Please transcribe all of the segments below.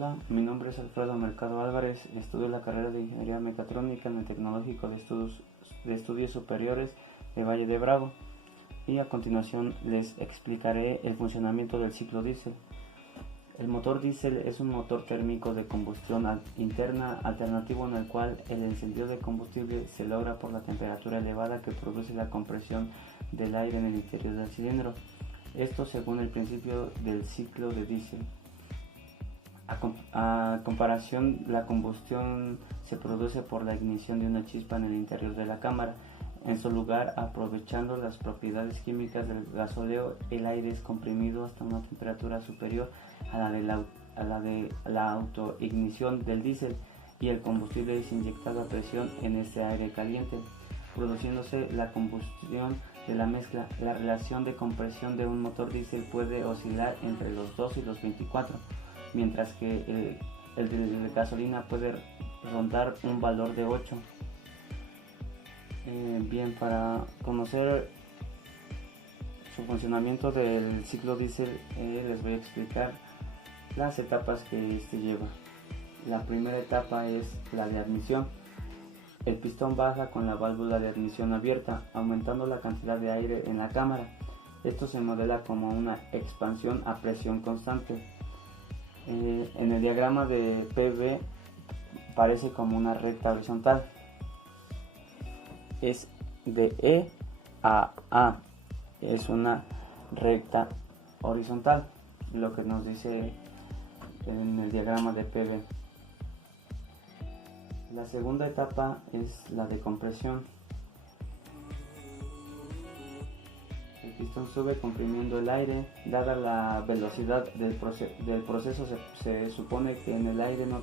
Hola, mi nombre es Alfredo Mercado Álvarez, estudio la carrera de Ingeniería Mecatrónica en el Tecnológico de Estudios Superiores de Valle de Bravo, y a continuación les explicaré el funcionamiento del ciclo diésel. El motor diésel es un motor térmico de combustión interna alternativo en el cual el encendido de combustible se logra por la temperatura elevada que produce la compresión del aire en el interior del cilindro. Esto según el principio del ciclo de diésel. A comparación, la combustión se produce por la ignición de una chispa en el interior de la cámara. En su lugar, aprovechando las propiedades químicas del gasóleo, el aire es comprimido hasta una temperatura superior a la de la autoignición del diésel, y el combustible es inyectado a presión en este aire caliente, produciéndose la combustión de la mezcla. La relación de compresión de un motor diésel puede oscilar entre los 2 y los 24, mientras que el de gasolina puede rondar un valor de 8. Bien, para conocer su funcionamiento del ciclo diésel, les voy a explicar las etapas que este lleva. La primera etapa es la de admisión. El pistón baja con la válvula de admisión abierta, aumentando la cantidad de aire en la cámara. Esto se modela como una expansión a presión constante. En el diagrama de PV parece como una recta horizontal. Es de E a A, es una recta horizontal, lo que nos dice en el diagrama de PV. La segunda etapa es la de compresión. El pistón sube comprimiendo el aire. Dada la velocidad del proceso, se supone que en el aire no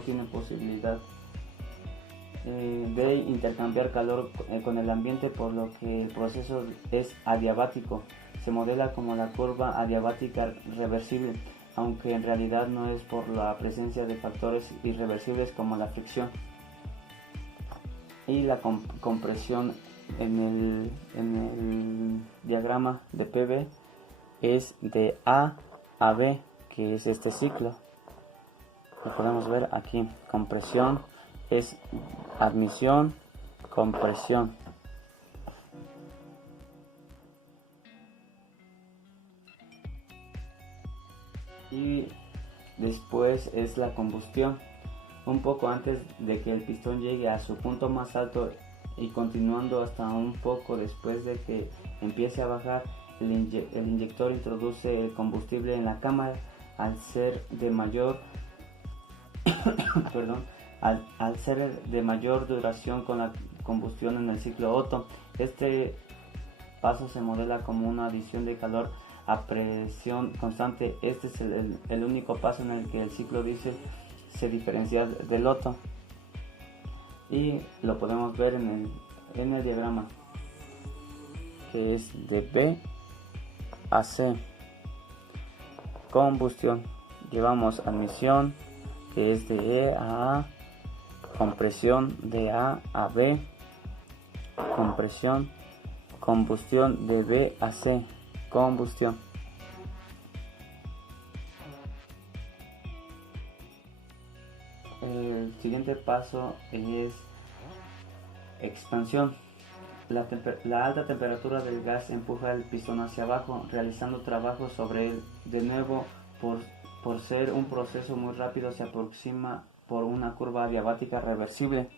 tiene posibilidad de intercambiar calor con el ambiente, por lo que el proceso es adiabático. Se modela como la curva adiabática reversible, aunque en realidad no es por la presencia de factores irreversibles como la fricción. Y la compresión en el diagrama de PV es de A a B, que es este ciclo. Lo podemos ver aquí. Compresión es admisión, compresión. Y después es la combustión. Un poco antes de que el pistón llegue a su punto más alto y continuando hasta un poco después de que empiece a bajar, el inyector introduce el combustible en la cámara. Al ser de mayor al ser de mayor duración con la combustión en el ciclo Otto, este paso se modela como una adición de calor a presión constante. Este es el único paso en el que el ciclo diésel se diferencia del Otto, y lo podemos ver en el diagrama, que es de B a C. Combustión, llevamos admisión, que es de E a A, compresión de A a B, compresión, combustión de B a C, combustión. El siguiente paso es expansión. La alta temperatura del gas empuja el pistón hacia abajo, realizando trabajo sobre él. De nuevo, por ser un proceso muy rápido, se aproxima por una curva adiabática reversible,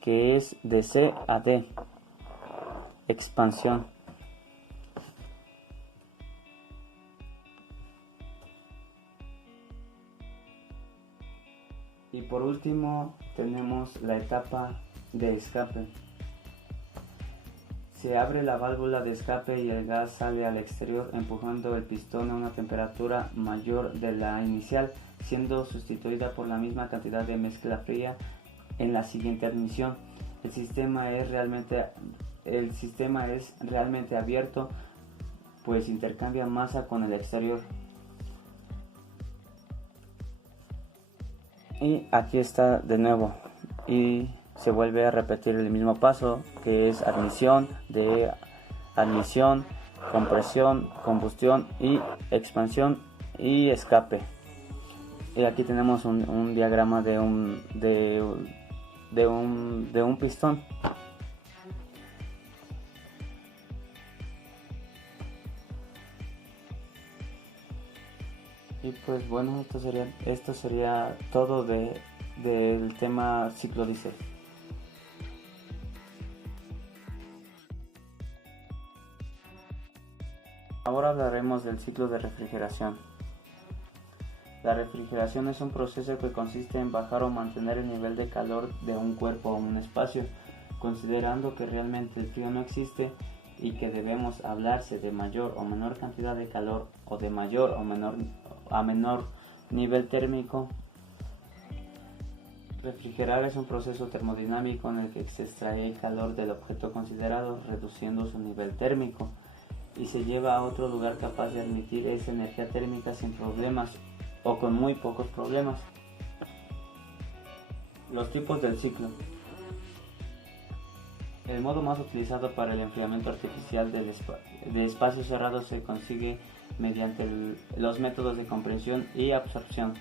que es de C a D. Expansión. Y por último tenemos la etapa de escape. Se abre la válvula de escape y el gas sale al exterior, empujando el pistón a una temperatura mayor de la inicial, siendo sustituida por la misma cantidad de mezcla fría en la siguiente admisión. El sistema es realmente abierto, pues intercambia masa con el exterior. Y aquí está de nuevo, y se vuelve a repetir el mismo paso, que es admisión, compresión, combustión y expansión y escape. aquí tenemos un diagrama de un pistón. Y pues bueno, esto sería todo del tema ciclo diésel. Ahora hablaremos del ciclo de refrigeración. La refrigeración es un proceso que consiste en bajar o mantener el nivel de calor de un cuerpo o un espacio, considerando que realmente el frío no existe y que debemos hablarse de mayor o menor cantidad de calor o de mayor o menor nivel térmico. Refrigerar es un proceso termodinámico en el que se extrae el calor del objeto considerado, reduciendo su nivel térmico, y se lleva a otro lugar capaz de admitir esa energía térmica sin problemas o con muy pocos problemas. Los tipos del ciclo. El modo más utilizado para el enfriamiento artificial de espacios cerrados se consigue mediante los métodos de compresión y absorción.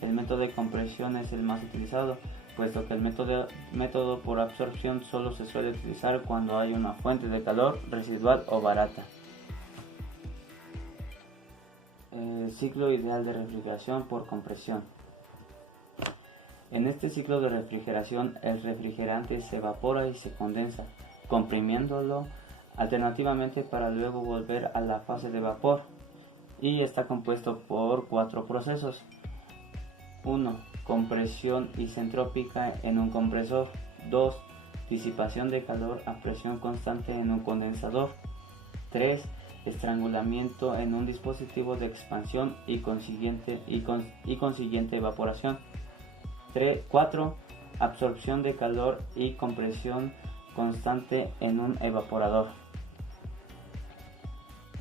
El método de compresión es el más utilizado, puesto que el método por absorción solo se suele utilizar cuando hay una fuente de calor residual o barata. El ciclo ideal de refrigeración por compresión. En este ciclo de refrigeración, el refrigerante se evapora y se condensa, comprimiéndolo alternativamente para luego volver a la fase de vapor, y está compuesto por 4 procesos. 1. Compresión isentrópica en un compresor. 2. Disipación de calor a presión constante en un condensador. 3. Estrangulamiento en un dispositivo de expansión y consiguiente evaporación. 4. Absorción de calor y compresión constante en un evaporador.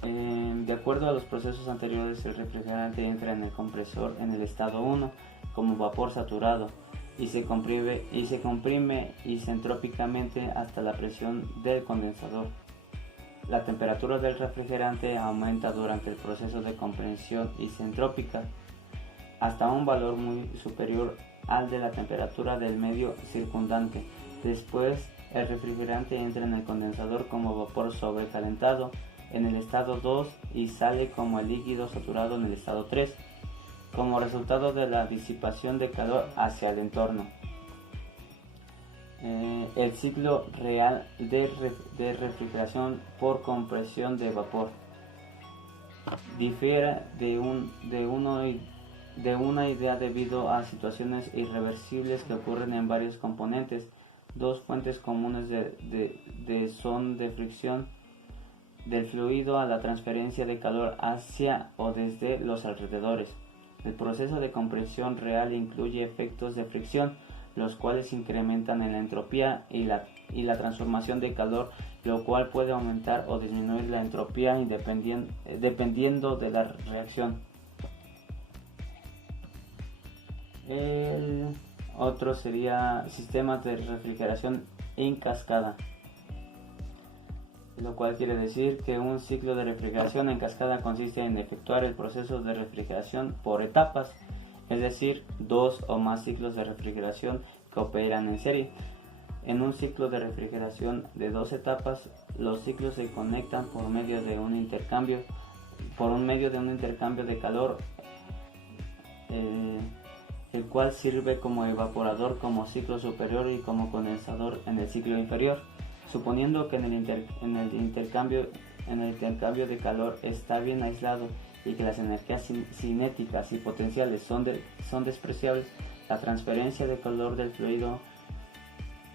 De acuerdo a los procesos anteriores, el refrigerante entra en el compresor en el estado 1 como vapor saturado y se comprime isentrópicamente hasta la presión del condensador. La temperatura del refrigerante aumenta durante el proceso de compresión isentrópica hasta un valor muy superior al de la temperatura del medio circundante. Después, el refrigerante entra en el condensador como vapor sobrecalentado en el estado 2 y sale como el líquido saturado en el estado 3, como resultado de la disipación de calor hacia el entorno. El ciclo real de refrigeración por compresión de vapor difiere de una idea debido a situaciones irreversibles que ocurren en varios componentes. Dos fuentes comunes son de fricción del fluido a la transferencia de calor hacia o desde los alrededores. El proceso de compresión real incluye efectos de fricción, los cuales incrementan en la entropía y la transformación de calor, lo cual puede aumentar o disminuir la entropía dependiendo de la reacción. El otro sería sistemas de refrigeración en cascada, lo cual quiere decir que un ciclo de refrigeración en cascada consiste en efectuar el proceso de refrigeración por etapas, es decir, 2 o más ciclos de refrigeración que operan en serie. En un ciclo de refrigeración de 2 etapas, los ciclos se conectan por medio de un intercambio de calor, el cual sirve como evaporador, como ciclo superior y como condensador en el ciclo inferior. Suponiendo que en el intercambio de calor está bien aislado y que las energías cinéticas y potenciales son despreciables, la transferencia de calor del fluido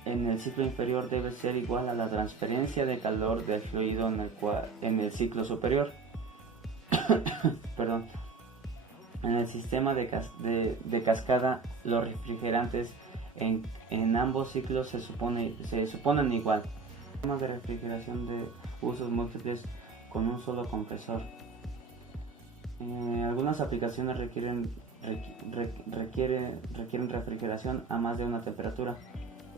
en el ciclo inferior debe ser igual a la transferencia de calor del fluido en el ciclo superior. Perdón. En el sistema de cascada, los refrigerantes en ambos ciclos se suponen igual. Sistemas de refrigeración de usos múltiples con un solo compresor. Algunas aplicaciones requieren refrigeración a más de una temperatura.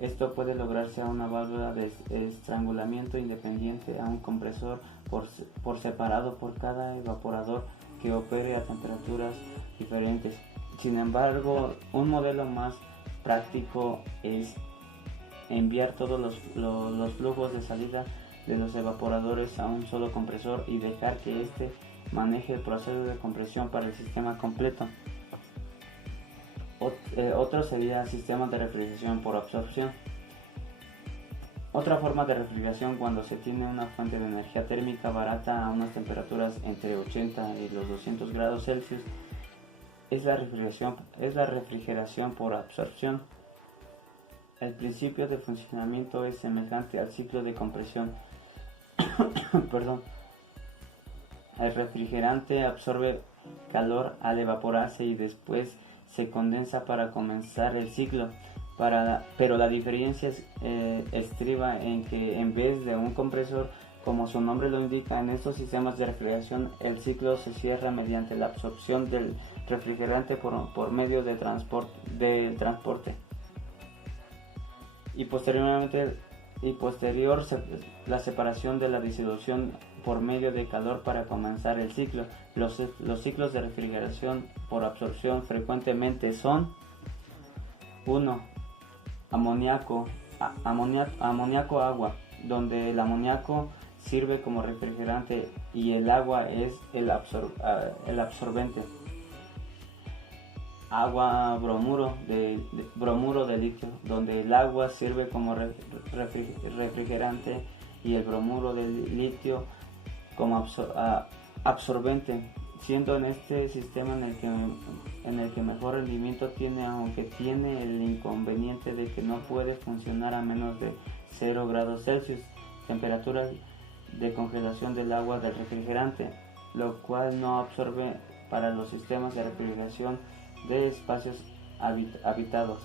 Esto puede lograrse a una válvula de estrangulamiento independiente, a un compresor por separado por cada evaporador que opere a temperaturas diferentes. Sin embargo, un modelo más práctico es enviar todos los flujos de salida de los evaporadores a un solo compresor y dejar que éste maneje el proceso de compresión para el sistema completo. Otro sería sistemas de refrigeración por absorción. Otra forma de refrigeración, cuando se tiene una fuente de energía térmica barata a unas temperaturas entre 80 y los 200 grados Celsius, es la refrigeración por absorción. El principio de funcionamiento es semejante al ciclo de compresión. Perdón. El refrigerante absorbe calor al evaporarse y después se condensa para comenzar el ciclo. Pero la diferencia estriba en que en vez de un compresor, como su nombre lo indica, en estos sistemas de refrigeración el ciclo se cierra mediante la absorción del refrigerante por medio del transporte. Y posterior la separación de la disolución por medio de calor para comenzar el ciclo. Los ciclos de refrigeración por absorción frecuentemente son: 1. Amoníaco-agua, donde el amoníaco sirve como refrigerante y el agua es el absorbente. Agua-bromuro de litio, donde el agua sirve como refrigerante y el bromuro de litio como absorbente, siendo en este sistema en el que mejor rendimiento tiene, aunque tiene el inconveniente de que no puede funcionar a menos de 0 grados Celsius, temperatura de congelación del agua del refrigerante, lo cual no absorbe para los sistemas de refrigeración de espacios habitados.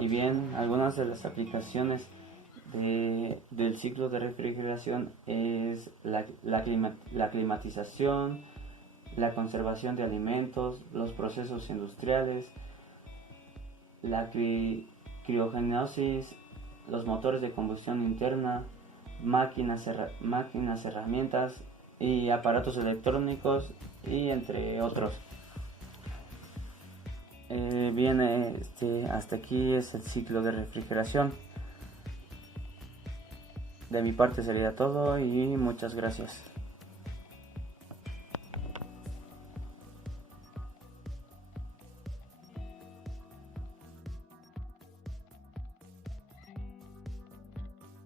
Y bien, algunas de las aplicaciones del ciclo de refrigeración es la climatización, la conservación de alimentos, los procesos industriales, la criogénesis, los motores de combustión interna, máquinas, herramientas y aparatos electrónicos, y entre otros. Hasta aquí es el ciclo de refrigeración. De mi parte sería todo y muchas gracias.